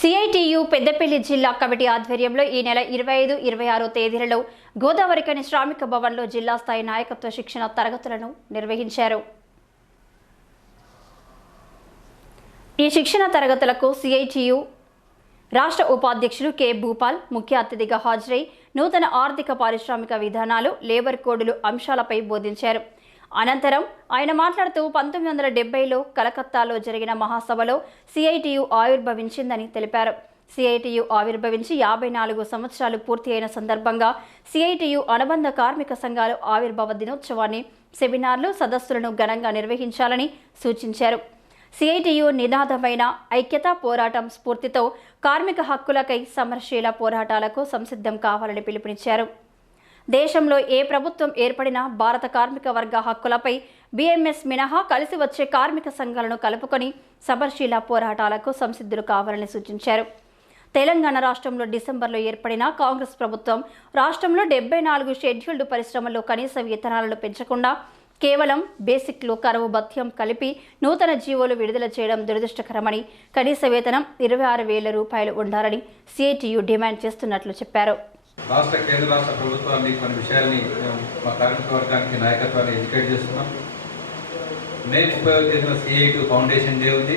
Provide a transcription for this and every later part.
CITU Peddapalli జిల్లా committee ఆధ్వర్యంలో ఈ నెల ఇరవై ఐదు ఇరవై ఆరో తేదీలలో గోదావరికని శ్రామిక భవన్లో జిల్లా స్థాయి నాయకత్వ శిక్షణ తరగతులను నిర్వహించారు. ఈ శిక్షణ తరగతులకు సిఐటియు రాష్ట్ర ఉపాధ్యక్షులు కె భూపాల్ ముఖ్య అతిథిగా హాజరై నూతన ఆర్థిక పారిశ్రామిక విధానాలు లేబర్ కోడ్లు అంశాలపై బోధించారు. అనంతరం ఆయన మాట్లాడుతూ పంతొమ్మిది వందల డెబ్బైలో కలకత్తాలో జరిగిన మహాసభలో సిఐటియు ఆవిర్భవించిందని తెలిపారు. సిఐటియు ఆవిర్భవించి యాభై నాలుగు సంవత్సరాలు పూర్తి అయిన సందర్భంగా సిఐటియు అనుబంధ కార్మిక సంఘాలు ఆవిర్భావ దినోత్సవాన్ని సెమినార్లు సదస్సులను ఘనంగా నిర్వహించాలని సూచించారు. సిఐటియు నినాదమైన ఐక్యత పోరాటం స్ఫూర్తితో కార్మిక హక్కులకై సమరశీల పోరాటాలకు సంసిద్ధం కావాలని పిలుపునిచ్చారు. దేశంలో ఏ ప్రభుత్వం ఏర్పడినా భారత కార్మిక వర్గ హక్కులపై బీఎంఎస్ మినహా కలిసి వచ్చే కార్మిక సంఘాలను కలుపుకొని సమర్శీల పోరాటాలకు సంసిద్ధులు కావాలని సూచించారు. తెలంగాణ రాష్ట్రంలో డిసెంబర్లో ఏర్పడిన కాంగ్రెస్ ప్రభుత్వం రాష్ట్రంలో డెబ్బై నాలుగు షెడ్యూల్డ్ పరిశ్రమల్లో కనీస వేతనాలను పెంచకుండా కేవలం బేసిక్లు కరువు భత్యం కలిపి నూతన జీవోలు విడుదల చేయడం దురదృష్టకరమని కనీస వేతనం ఇరవై ఆరు వేల రూపాయలు ఉండాలని సిఐటియు డిమాండ్ చేస్తున్నట్లు చెప్పారు. రాష్ట్ర కేంద్ర రాష్ట్ర ప్రభుత్వాన్ని కొన్ని విషయాల్ని మేము మా కార్మిక వర్గానికి నాయకత్వాన్ని ఎడ్యుకేట్ చేస్తున్నాం. మే ముప్పై తేదీన సిఐటి ఫౌండేషన్ డే ఉంది.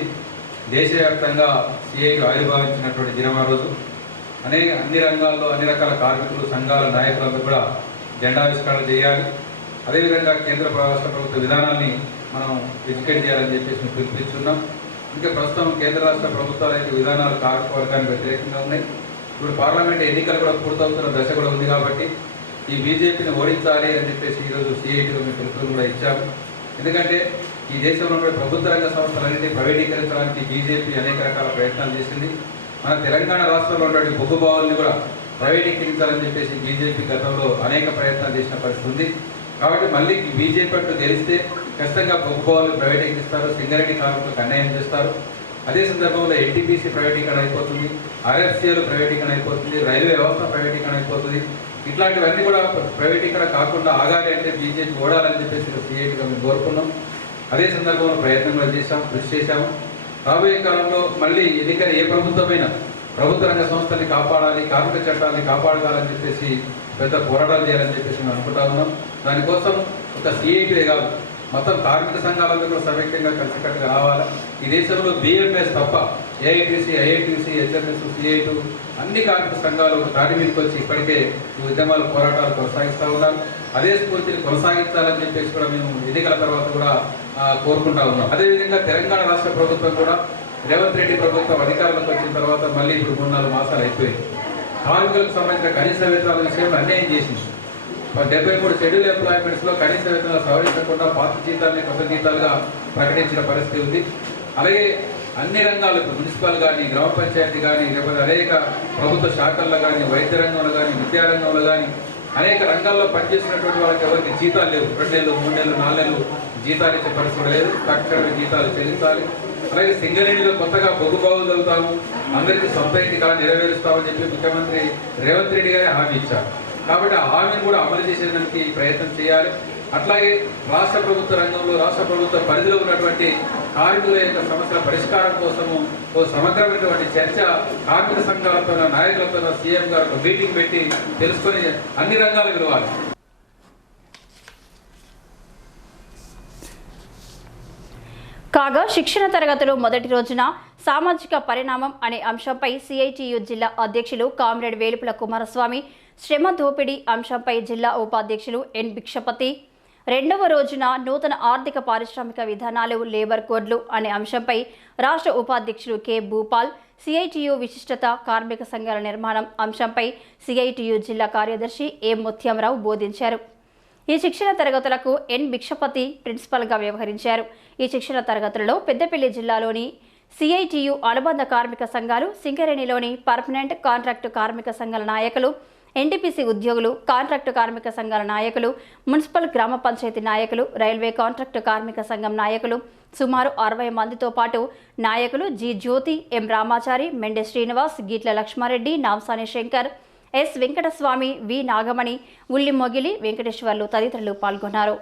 దేశవ్యాప్తంగా సిఐటు ఆవిర్భావించినటువంటి దినం ఆ రోజు. అనేక అన్ని రంగాల్లో అన్ని రకాల కార్మికులు సంఘాల నాయకులందరూ కూడా జెండావిష్కరణ చేయాలి. అదేవిధంగా కేంద్ర రాష్ట్ర ప్రభుత్వ విధానాన్ని మనం ఎడ్యుకేట్ చేయాలని చెప్పేసి మేము పిలుపునిస్తున్నాం ఇంకా ప్రస్తుతం కేంద్ర రాష్ట్ర ప్రభుత్వాల అయితే విధానాలు కార్మిక వర్గానికి వ్యతిరేకంగా ఉన్నాయి. ఇప్పుడు పార్లమెంట్ ఎన్నికలు కూడా పూర్తవుతున్న దశ కూడా ఉంది కాబట్టి ఈ బీజేపీని ఓడించాలి అని చెప్పేసి ఈరోజు సిఐటిలో మేము పిలుపులు కూడా ఇచ్చాము. ఎందుకంటే ఈ దేశంలో ఉన్న ప్రభుత్వ రంగ సంస్థలన్నింటినీ ప్రైవేటీకరించడానికి బీజేపీ అనేక రకాల ప్రయత్నాలు చేసింది. మన తెలంగాణ రాష్ట్రంలో ఉన్నటువంటి బొగ్గుభావుల్ని కూడా ప్రైవేటీకరించాలని చెప్పేసి బీజేపీ గతంలో అనేక ప్రయత్నాలు చేసిన పరిస్థితి ఉంది. కాబట్టి మళ్ళీ బీజేపీ అంటూ గెలిస్తే ఖచ్చితంగా బొగ్గు ప్రైవేటీకరిస్తారు. సింగరెడ్డి కార్మికులకు అన్యాయం చేస్తారు. అదే సందర్భంలో ఎన్టీపీసీ ప్రైవేటీకరణ అయిపోతుంది ఆర్ఎఫ్సీఎల్ ప్రైవేటీకరణ అయిపోతుంది రైల్వే వ్యవస్థ ప్రైవేటీకరణ అయిపోతుంది. ఇట్లాంటివన్నీ కూడా ప్రైవేటీకరణ కాకుండా ఆగాలి అంటే బీజేపీ ఓడాలని చెప్పేసి సిఐటిగా మేము కోరుకున్నాం. అదే సందర్భంలో ప్రయత్నం కూడా చేశాం కృషి చేశాము. రాబోయే కాలంలో మళ్ళీ ఎన్నికల ఏ ప్రభుత్వమైనా ప్రభుత్వ రంగ సంస్థల్ని కాపాడాలి కార్మిక చట్టాన్ని కాపాడాలని చెప్పేసి పెద్ద పోరాటాలు చేయాలని చెప్పేసి మేము అనుకుంటా ఉన్నాం. దానికోసం ఒక సిఐటీ కాదు మొత్తం కార్మిక సంఘాలందరూ కూడా సమైక్యంగా కలిసికట్టుగా రావాలి? ఈ దేశంలో బిఎంఎస్ తప్ప ఏఐటీసీ ఐఐటీసీ హెచ్ఎంఎస్ సిఐటు అన్ని కార్మిక సంఘాలు ఒక మీదకి వచ్చి ఇప్పటికే ఈ ఉద్యమాలు పోరాటాలు కొనసాగిస్తూ ఉన్నారు. అదే స్ఫూర్తిని కొనసాగించాలని చెప్పేసి కూడా మేము ఎన్నికల తర్వాత కూడా కోరుకుంటా ఉన్నాం. అదేవిధంగా తెలంగాణ రాష్ట్ర ప్రభుత్వం కూడా రేవంత్ రెడ్డి ప్రభుత్వం అధికారంలోకి వచ్చిన తర్వాత మళ్ళీ ఇప్పుడు మూడు నాలుగు మాసాలు అయిపోయింది. కార్మికులకు సంబంధించిన కనీస వేతనాల విషయంలో అన్యాయం చేసింది. డెబ్బై మూడు షెడ్యూల్ ఎంప్లాయ్మెంట్స్లో కనీస వేతనాలు సవరించకుండా పాత జీతాలని కొత్త జీతాలుగా ప్రకటించిన పరిస్థితి ఉంది. అలాగే అన్ని రంగాలకు మున్సిపల్ కానీ గ్రామ పంచాయతీ కానీ లేకపోతే అనేక ప్రభుత్వ శాఖల్లో కానీ వైద్య రంగంలో కానీ విద్యా రంగంలో కానీ అనేక రంగాల్లో పనిచేసినటువంటి వాళ్ళకి ఎవరికి జీతాలు లేవు. రెండు నెలలు మూడు నెలలు నాలుగు నెలలు జీతాలు ఇచ్చే పరిస్థితి లేదు. తక్షణమే జీతాలు చెల్లించాలి. అలాగే సింగరేణిలో కొత్తగా బొగ్గు బావులు చదువుతాము అందరికీ సొంత ఇంటి నెరవేరుస్తామని చెప్పి ముఖ్యమంత్రి రేవంత్ రెడ్డి గారే హామీ ఇచ్చారు. కాబట్టి ఆ హామీని కూడా అమలు చేసేదానికి ప్రయత్నం చేయాలి. అట్లాగే రాష్ట్ర ప్రభుత్వ రంగంలో రాష్ట్ర ప్రభుత్వ పరిధిలో ఉన్నటువంటి కార్మికుల యొక్క సమస్యల పరిష్కారం కోసము ఓ సమగ్రమైనటువంటి చర్చ కార్మిక సంఘాలతో నాయకులతో సీఎం గారు ఒక మీటింగ్ పెట్టి తెలుసుకొని అన్ని రంగాలు విలువాలి కాగా శిక్షణ తరగతులు మొదటి రోజున సామాజిక పరిణామం అనే అంశంపై సిఐటియు జిల్లా అధ్యక్షులు కామ్రేడ్ వేలుపుల కుమారస్వామి శ్రమ దోపిడీ అంశంపై జిల్లా ఉపాధ్యక్షులు ఎన్ భిక్షపతి. రెండవ రోజున నూతన ఆర్థిక పారిశ్రామిక విధానాలు లేబర్ కోడ్లు అనే అంశంపై రాష్ట్ర ఉపాధ్యక్షులు కె. భూపాల్ సిఐటియు విశిష్టత కార్మిక సంఘాల నిర్మాణం అంశంపై సిఐటియు జిల్లా కార్యదర్శి ఏ. ముత్యంరావు బోధించారు. ఈ శిక్షణ తరగతులకు ఎన్ భిక్షపతి ప్రిన్సిపల్గా వ్యవహరించారు. ఈ శిక్షణ తరగతులలో పెద్దపల్లి జిల్లాలోని సిఐటియు అనుబంధ కార్మిక సంఘాలు సింగరేణిలోని పర్మనెంట్ కాంట్రాక్టు కార్మిక సంఘాల నాయకులు ఎన్టీపీసీ ఉద్యోగులు కాంట్రాక్టు కార్మిక సంఘాల నాయకులు మున్సిపల్ గ్రామ పంచాయతీ నాయకులు రైల్వే కాంట్రాక్టు కార్మిక సంఘం నాయకులు సుమారు అరవై మందితో పాటు నాయకులు G Jyoti M Ramachari Mende Srinivas Geetla Laxma Reddy Namsani Shankar S Venkataswamy V Nagamani Ulli Mogili Venkateswarlu తదితరులు పాల్గొన్నారు.